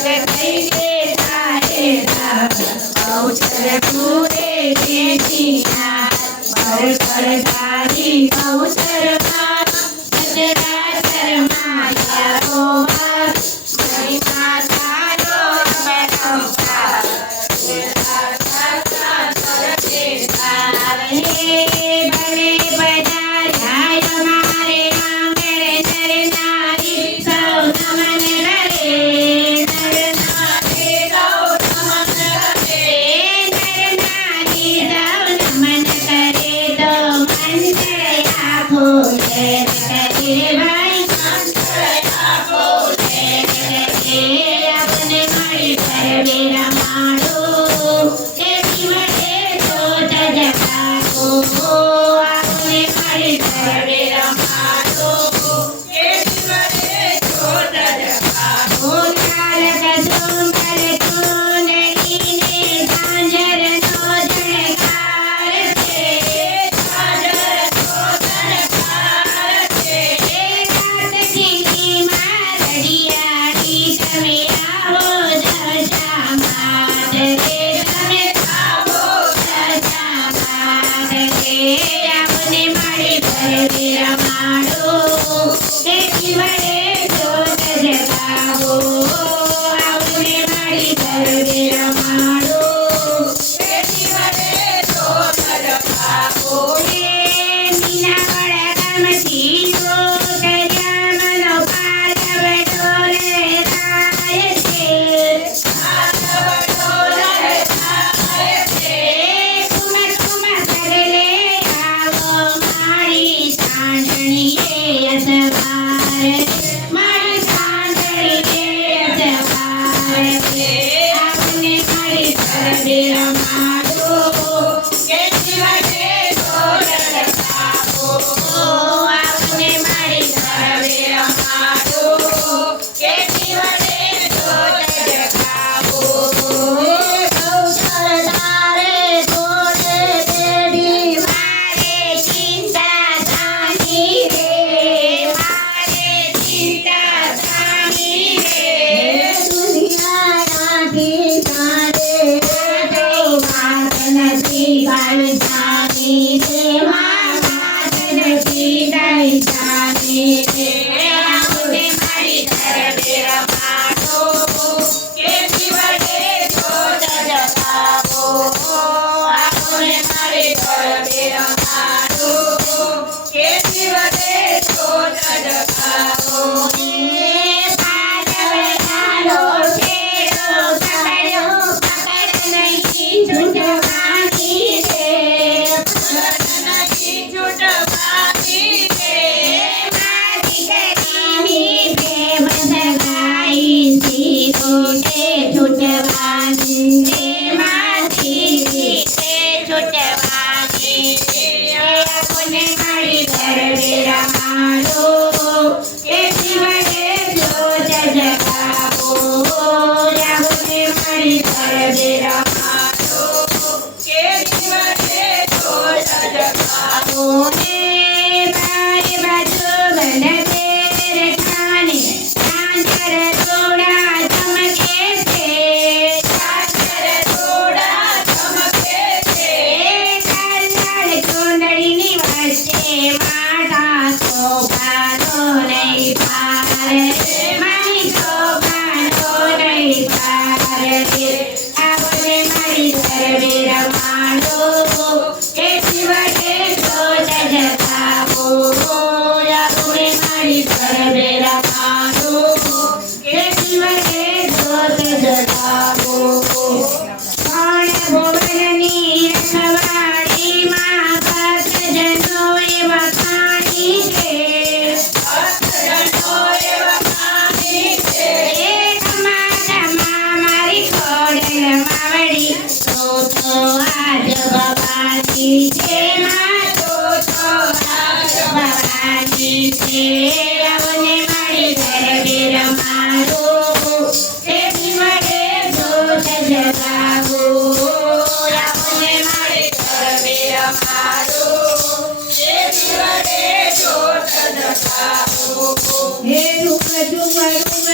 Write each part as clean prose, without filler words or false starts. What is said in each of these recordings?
Hey,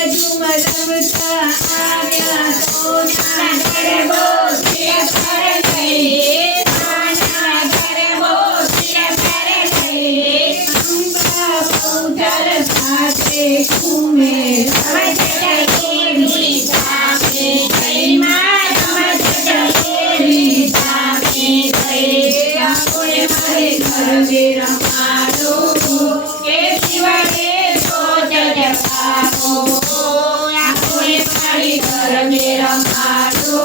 ઝુમર રમતા આવ્યા સોના ગરબો શિર પર લઈ સોના ગરબો શિર પર લઈ અંબા પૌધર સાથે ઘૂમે રમત કેવી સામે જય માં રમત કેવી સામે જય આપણે મારે ગરબે રમાડો કે શિવડે જોત જગાવો આપણે મારી ગરબે રમાડો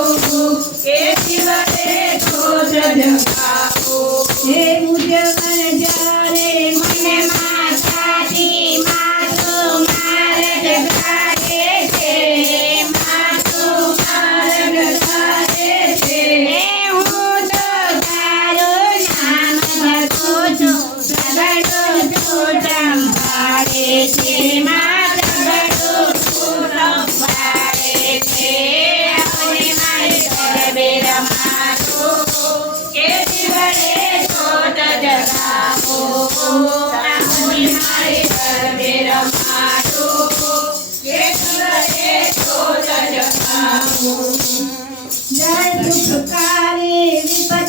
કે શિવડે જોત જગાવો હે મુજવર જારે મને માતાજી માતો મારગ ગારે છે માતો મારગ ગારે છે હું તો તારું નામ ભજું છું સગડો છૂટમ પાડે છે માં સગડો છૂટમ પાડે છે આપણે મારી ગરબે રમાડો કે શિવડે જોત જગાવો આપણે મારી ગરબે રમાડો કે શિવડે જોત જગાવો જય સુખકારી વિપત